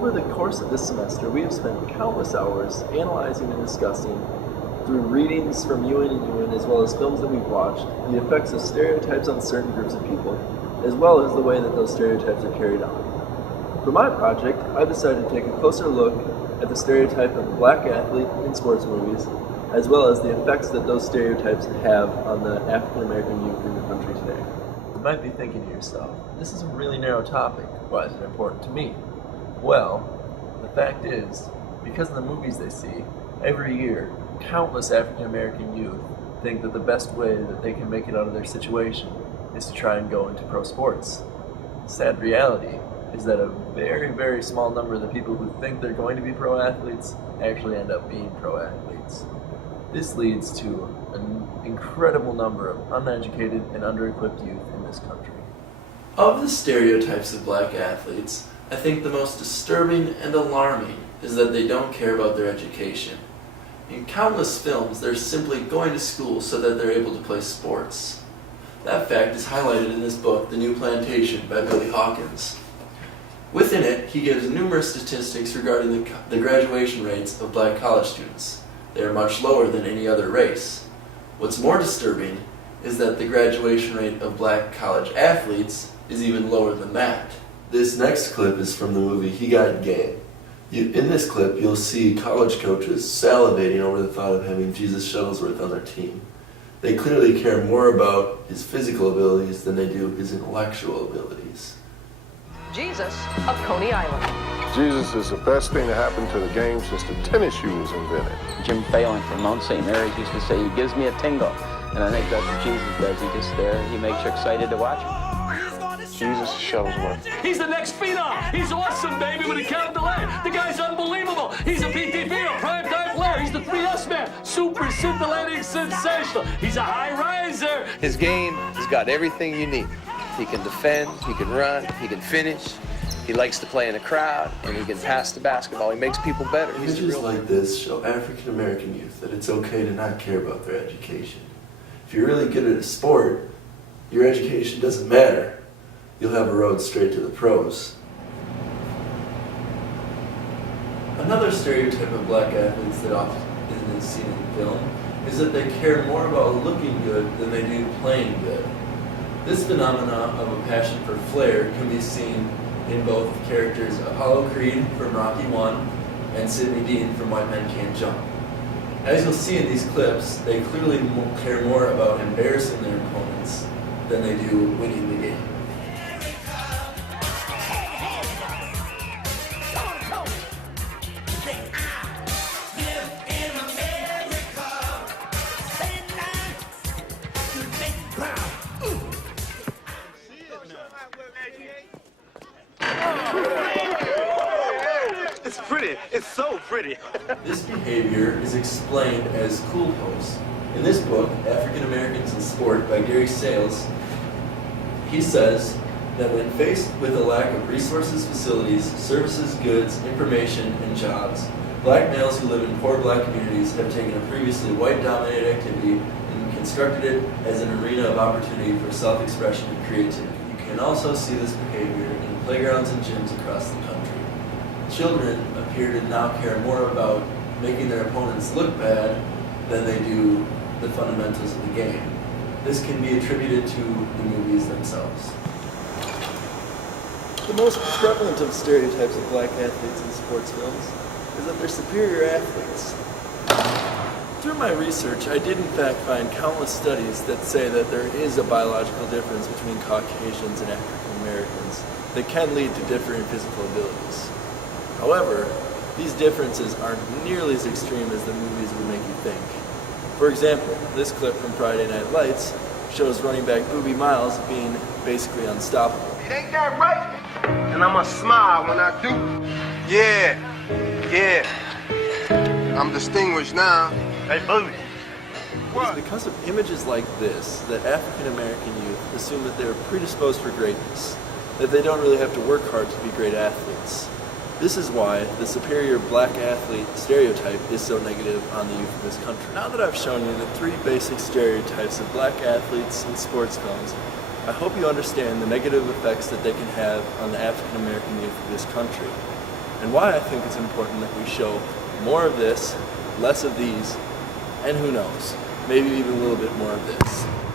Over the course of this semester, we have spent countless hours analyzing and discussing, through readings from Ewan and Ewan, as well as films that we've watched, the effects of stereotypes on certain groups of people, as well as the way that those stereotypes are carried on. For my project, I decided to take a closer look at the stereotype of the black athlete in sports movies, as well as the effects that those stereotypes have on the African American youth in the country today. You might be thinking to yourself, this is a really narrow topic. Why is it important to me? Well, the fact is, because of the movies they see, every year, countless African American youth think that the best way that they can make it out of their situation is to try and go into pro sports. The sad reality is that a very, very small number of the people who think they're going to be pro athletes actually end up being pro athletes. This leads to an incredible number of uneducated and under-equipped youth in this country. Of the stereotypes of black athletes, I think the most disturbing and alarming is that they don't care about their education. In countless films, they're simply going to school so that they're able to play sports. That fact is highlighted in this book, The New Plantation, by Billy Hawkins. Within it, he gives numerous statistics regarding the graduation rates of black college students. They are much lower than any other race. What's more disturbing is that the graduation rate of black college athletes is even lower than that. This next clip is from the movie He Got Game. In this clip, you'll see college coaches salivating over the thought of having Jesus Shuttlesworth on their team. They clearly care more about his physical abilities than they do his intellectual abilities. Jesus of Coney Island. Jesus is the best thing to happen to the game since the tennis shoe was invented. Jim Phelan from Mount St. Mary's used to say, he gives me a tingle. And I think that's what Jesus does. He just there, he makes you excited to watch him. Jesus Shuttlesworth. He's the next phenom. He's awesome, baby, with a count delay. The guy's unbelievable. He's a PTV, a primetime player. He's the 3S man. Super scintillating, sensational. He's a high riser. His game has got everything you need. He can defend, he can run, he can finish. He likes to play in a crowd, and he can pass the basketball. He makes people better. Images like this show African American youth that it's okay to not care about their education. If you're really good at a sport, your education doesn't matter. You'll have a road straight to the pros. Another stereotype of black athletes that often is seen in film is that they care more about looking good than they do playing good. This phenomenon of a passion for flair can be seen in both characters Apollo Creed from Rocky I and Sidney Dean from White Men Can't Jump. As you'll see in these clips, they clearly care more about embarrassing their opponents than they do winning the game. It's pretty. It's so pretty. This behavior is explained as cool pose. In this book, African Americans in Sport by Gary Sales, he says that when faced with a lack of resources, facilities, services, goods, information, and jobs, black males who live in poor black communities have taken a previously white-dominated activity and constructed it as an arena of opportunity for self-expression and creativity. You can also see this behavior in playgrounds and gyms across the country. Children appear to now care more about making their opponents look bad than they do the fundamentals of the game. This can be attributed to the movies themselves. The most prevalent of stereotypes of black athletes in sports films is that they're superior athletes. Through my research, I did in fact find countless studies that say that there is a biological difference between Caucasians and African Americans that can lead to differing physical abilities. However, these differences aren't nearly as extreme as the movies would make you think. For example, this clip from Friday Night Lights shows running back Boobie Miles being basically unstoppable. It ain't that right? And I'ma smile when I do. Yeah. I'm distinguished now. Hey, Boobie. It's because of images like this that African American youth assume that they're predisposed for greatness, that they don't really have to work hard to be great athletes. This is why the superior black athlete stereotype is so negative on the youth of this country. Now that I've shown you the three basic stereotypes of black athletes in sports films, I hope you understand the negative effects that they can have on the African American youth of this country. and why I think it's important that we show more of this, less of these, and who knows, maybe even a little bit more of this.